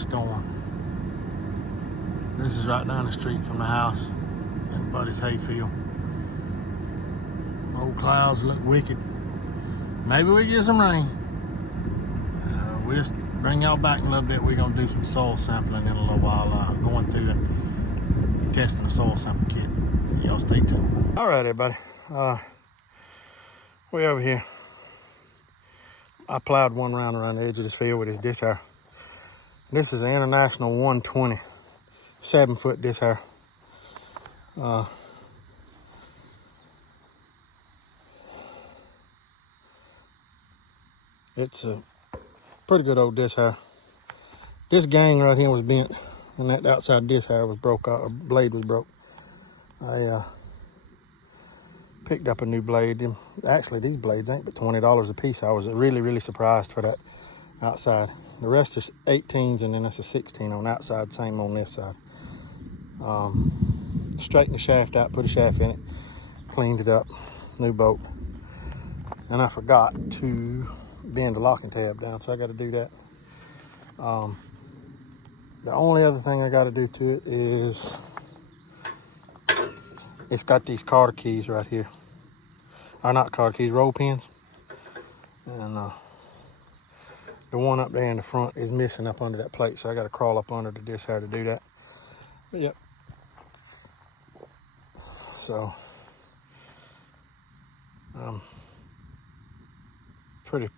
storm. This is right down the street from the house in Buddy's hayfield. Old clouds look wicked. Maybe we get some rain. We'll just bring y'all back in a little bit. We're gonna do some soil sampling in a little while, going through and testing the soil sample kit. Y'all stay tuned. All right, everybody. Way over here. I plowed one round around the edge of this field with this Disc Harrow. This is an International 120, 7-foot Disc Harrow. It's a pretty good old Disc Harrow. This gang right here was bent, and that outside Disc Harrow was broke out, or blade was broke. I picked up a new blade. Actually, these blades ain't but $20 a piece. I was really surprised for that outside. The rest is 18s, and then that's a 16 on the outside, same on this side. Straightened the shaft out, put a shaft in it, cleaned it up, new bolt. And I forgot to bend the locking tab down, so I got to do that. The only other thing I got to do to it is it's got these Carter keys right here. Or not Carter keys, roll pins. And the one up there in the front is missing up under that plate, so I got to crawl up under the Disc Harrow to do that. But yep. So I'm pretty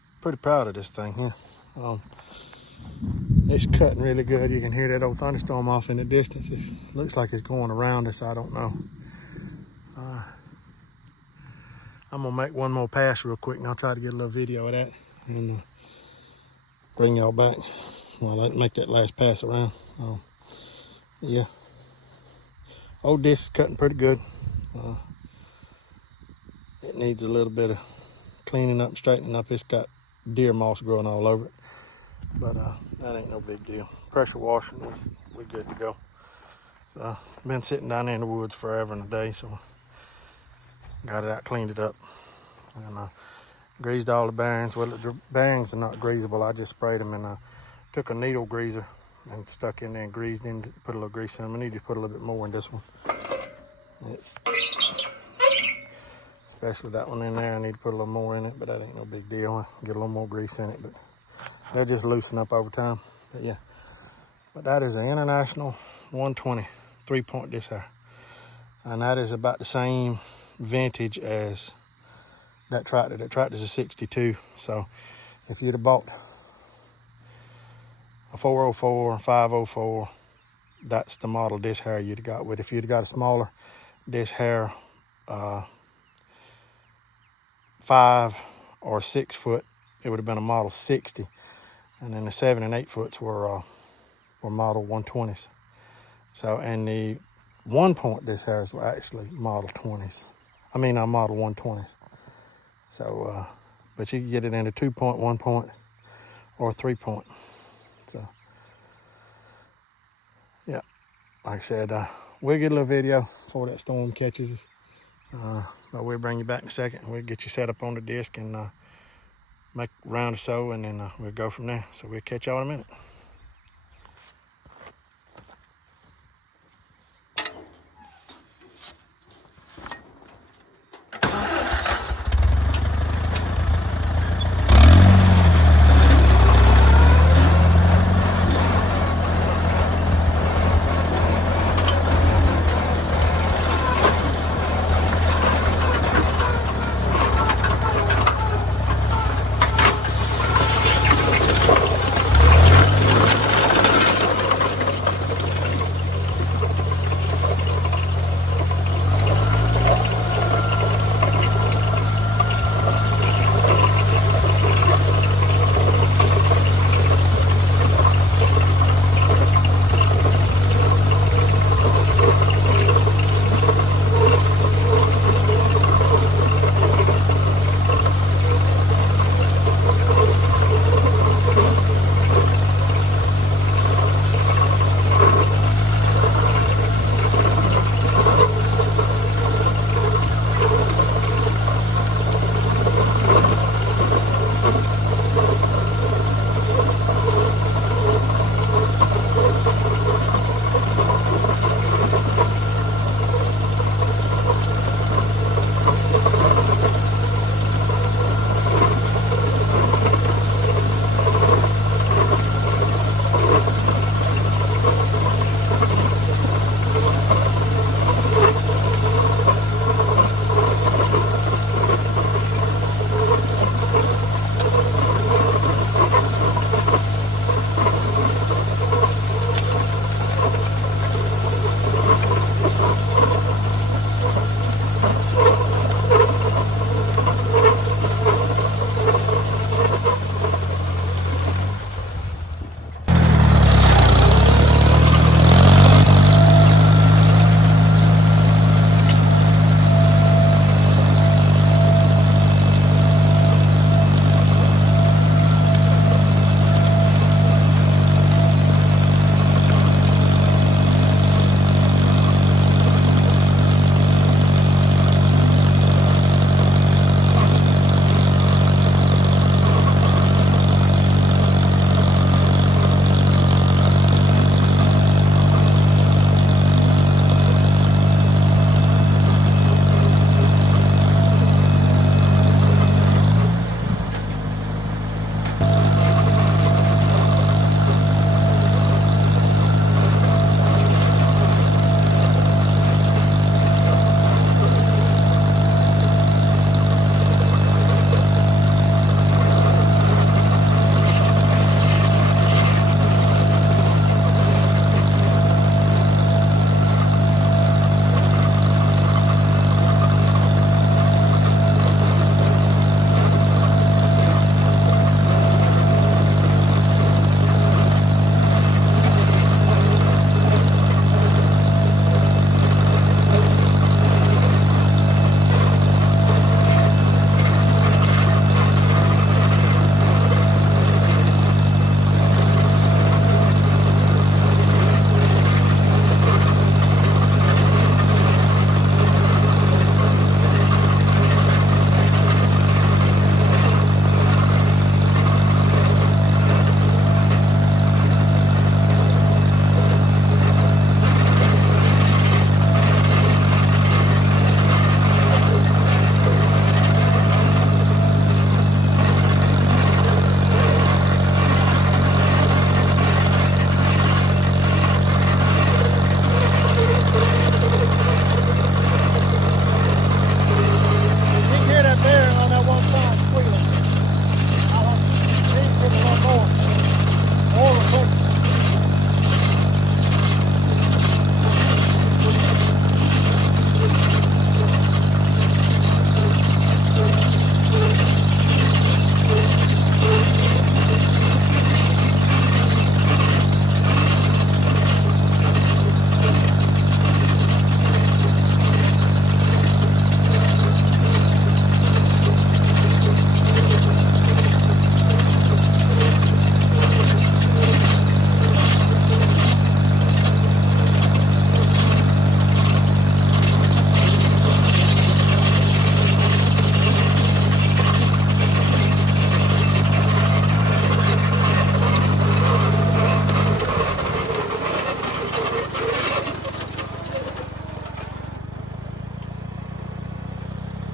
proud of this thing here. It's cutting really good. You can hear that old thunderstorm off in the distance. It looks like it's going around us. I don't know. I'm gonna make one more pass real quick, and I'll try to get a little video of that and bring y'all back while I make that last pass around. Yeah, old disc is cutting pretty good. It needs a little bit of cleaning up and straightening up. It's got deer moss growing all over it, but that ain't no big deal. Pressure washing, we're good to go. So been sitting down there in the woods forever and a day, so got it out, cleaned it up, and greased all the bearings. Well, the bearings are not greasable. I just sprayed them, and took a needle greaser and stuck in there and greased in, put a little grease in them. I need to put a little bit more in this one. It's especially that one in there. I need to put a little more in it, but that ain't no big deal. I'll get a little more grease in it, but they'll just loosen up over time. But yeah, but that is an International 120 3-point Disc Harrow, and that is about the same vintage as that tractor. That tractor's a 62. So if you'd have bought a 404, 504, that's the model Disc Harrow you'd have got with. If you'd have got a smaller Disc Harrow, 5 or 6 foot, it would have been a model 60, and then the 7 and 8 foots were model 120s. So, and the 1-point Disc Harrows were actually model 20s. I mean, model 120s. So, but you can get it in a 2-point, 1-point, or 3-point. So, yeah, like I said, we'll get a little video before that storm catches us. But we'll bring you back in a second. We'll get you set up on the disc and make a round or so, and then we'll go from there. So we'll catch y'all in a minute.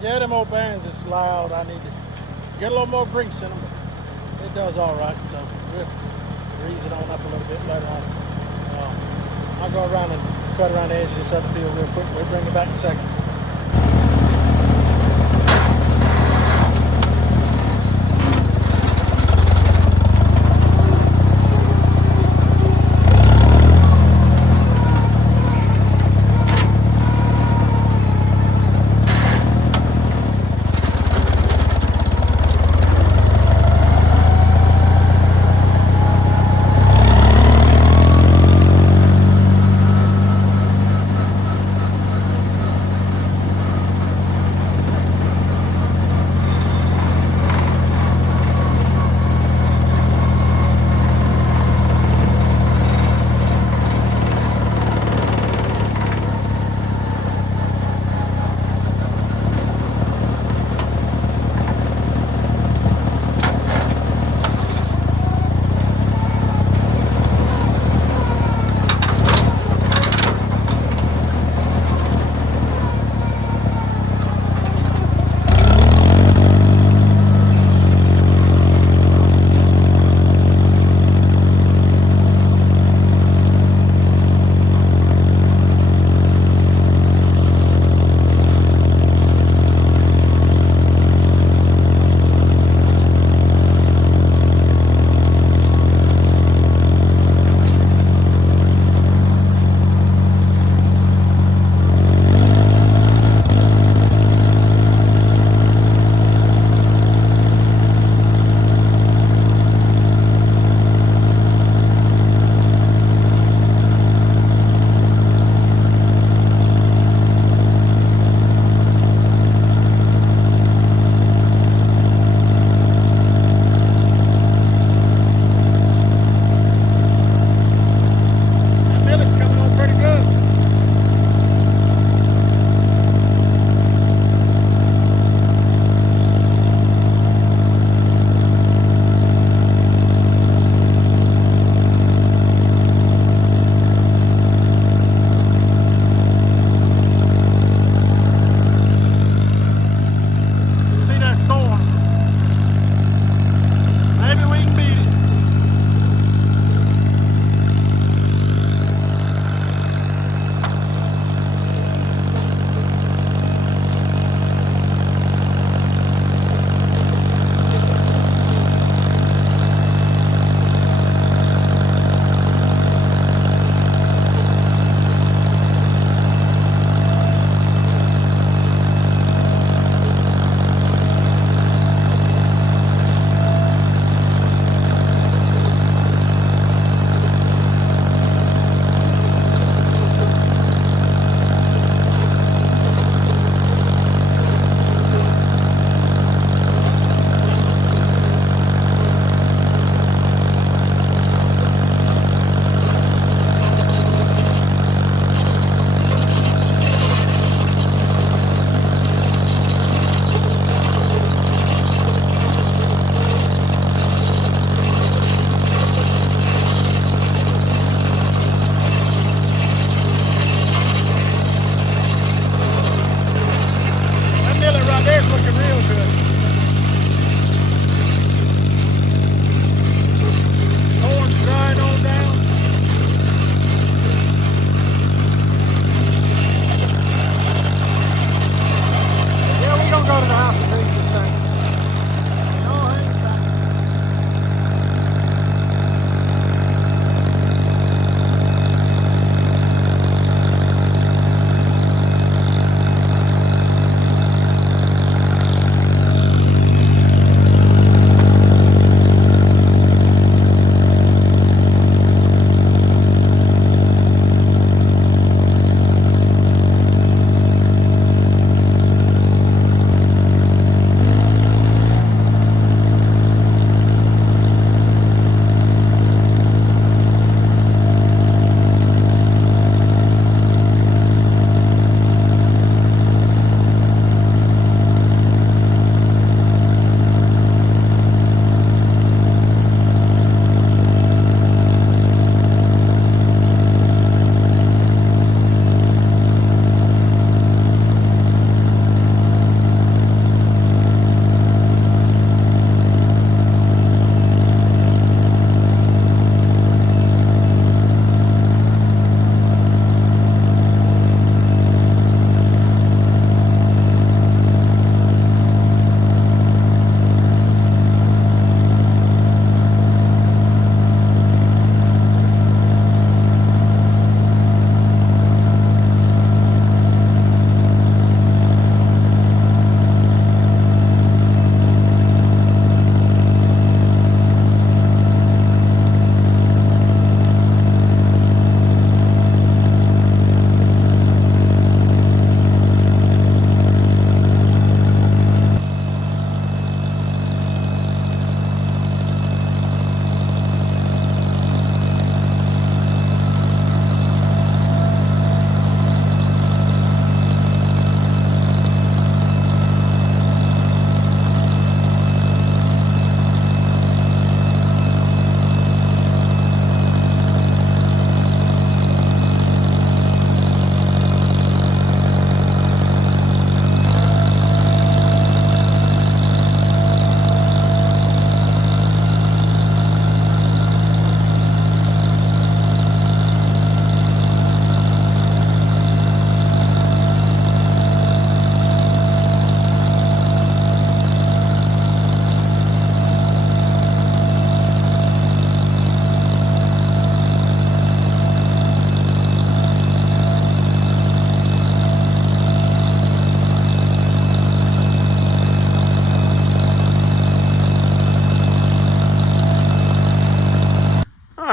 Yeah, them old bearings is loud. I need to get a little more grease in them, but it does all right. So we'll grease it on up a little bit later on. I'll go around and cut around the edge of this other field real quick. We'll bring it back in a second.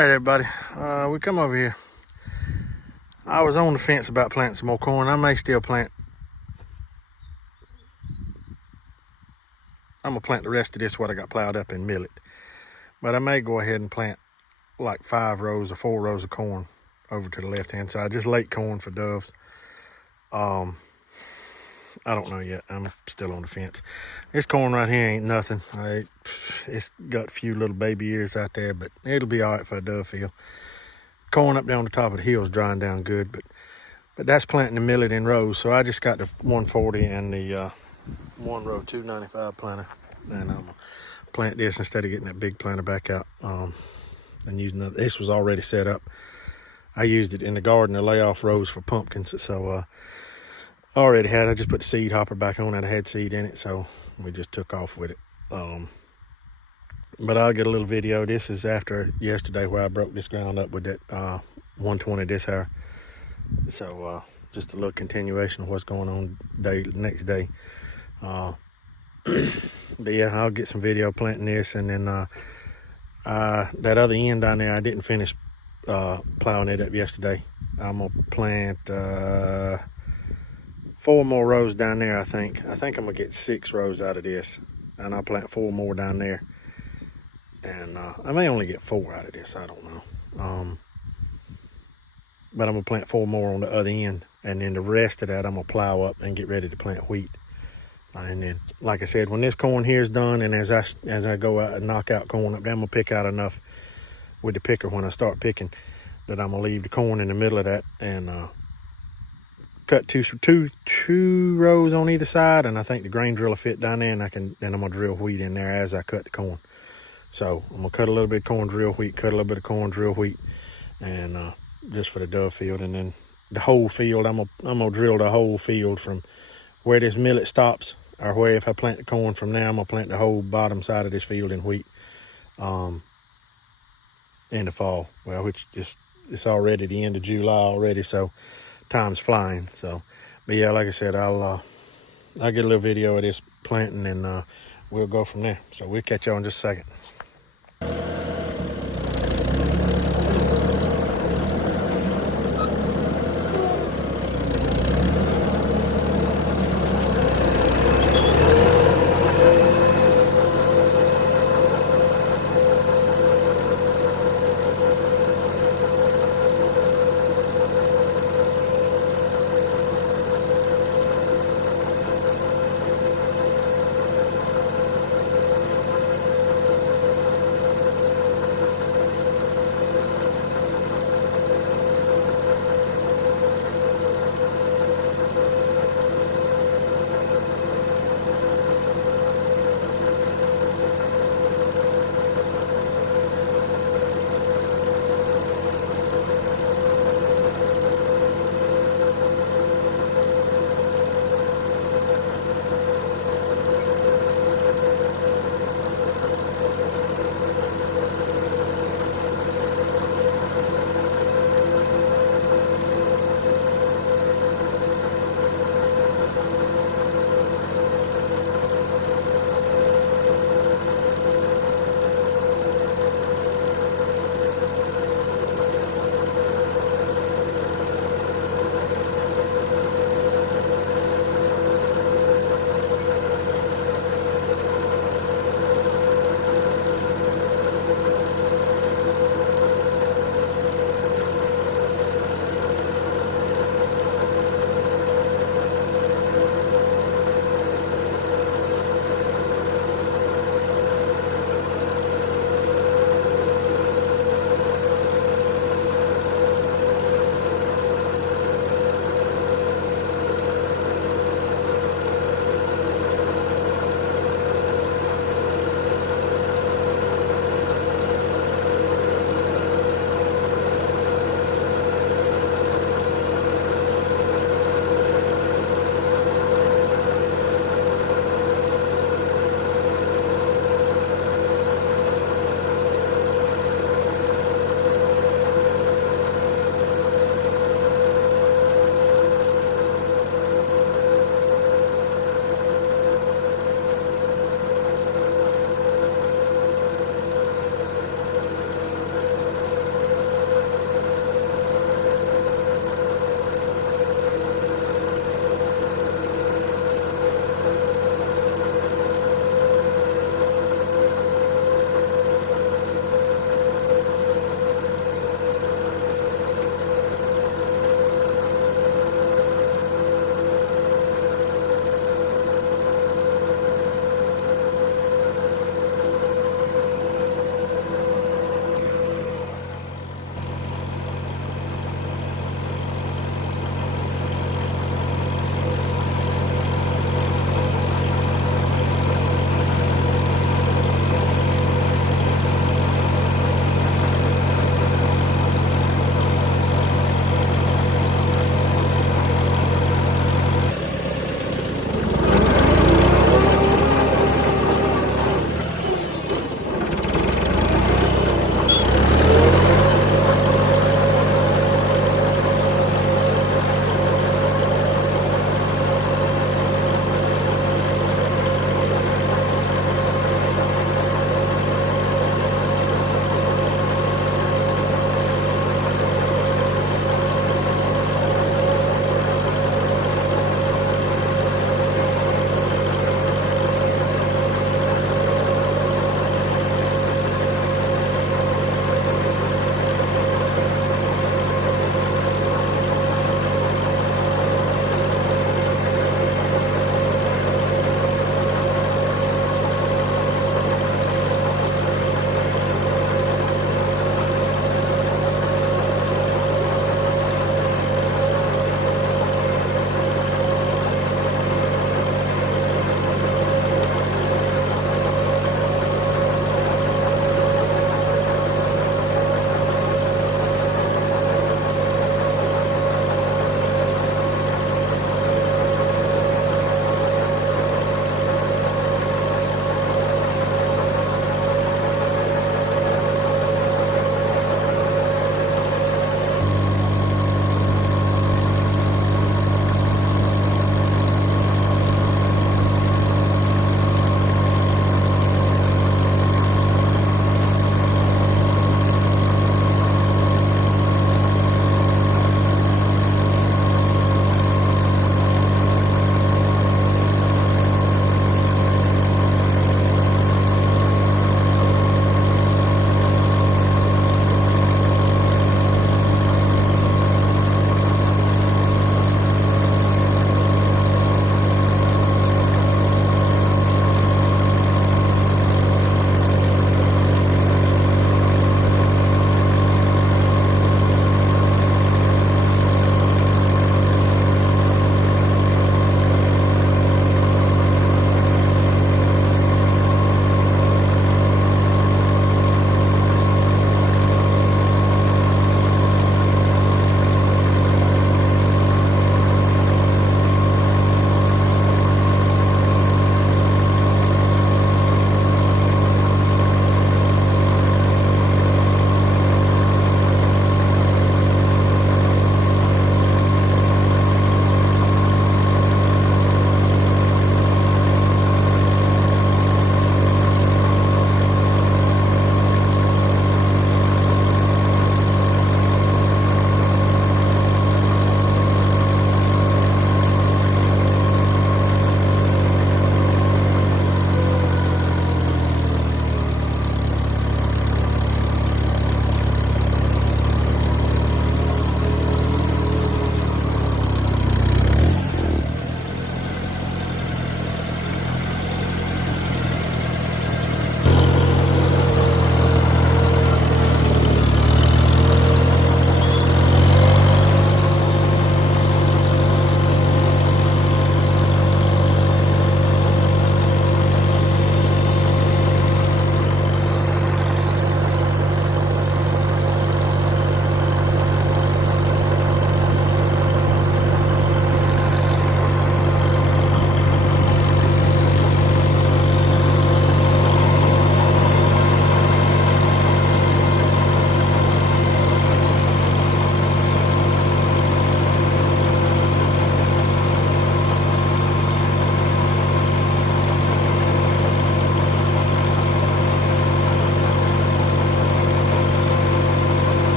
right, everybody, we come over here. I was on the fence about planting some more corn. I may still plant. I'm gonna plant the rest of this what I got plowed up in millet, but I may go ahead and plant like 5 rows or 4 rows of corn over to the left hand side, just late corn for doves. I don't know yet. I'm still on the fence. This corn right here ain't nothing. It's got a few little baby ears out there, but it'll be all right for a dove field. Corn up there on the top of the hill is drying down good, but that's planting the millet in rows. So I just got the 140 and the 1 row 295 planter, and I'm gonna plant this instead of getting that big planter back out and using this was already set up. I used it in the garden to lay off rows for pumpkins, so I just put the seed hopper back on it. I had seed in it, so we just took off with it. But I'll get a little video. This is after yesterday where I broke this ground up with that 120 Disc Harrow. So just a little continuation of what's going on the next day. But yeah, I'll get some video planting this, and then that other end down there, I didn't finish plowing it up yesterday. I'm gonna plant 4 more rows down there. I think I'm gonna get 6 rows out of this, and I'll plant 4 more down there, and I may only get 4 out of this, I don't know. But I'm gonna plant 4 more on the other end, and then the rest of that I'm gonna plow up and get ready to plant wheat. And then, like I said, when this corn here is done, and as I go out and knock out corn up there, I'm gonna pick out enough with the picker when I start picking that I'm gonna leave the corn in the middle of that and cut two rows on either side, and I think the grain drill will fit down there, and then I'm gonna drill wheat in there as I cut the corn. So I'm gonna cut a little bit of corn, drill wheat, cut a little bit of corn, drill wheat, and just for the dove field. And then the whole field, I'm gonna drill the whole field from where this millet stops, or where if I plant the corn from there, I'm gonna plant the whole bottom side of this field in wheat in the fall. Well, it's already the end of July already, so time's flying. So, but yeah, like I said, I'll get a little video of this planting, and we'll go from there. So we'll catch y'all in just a second.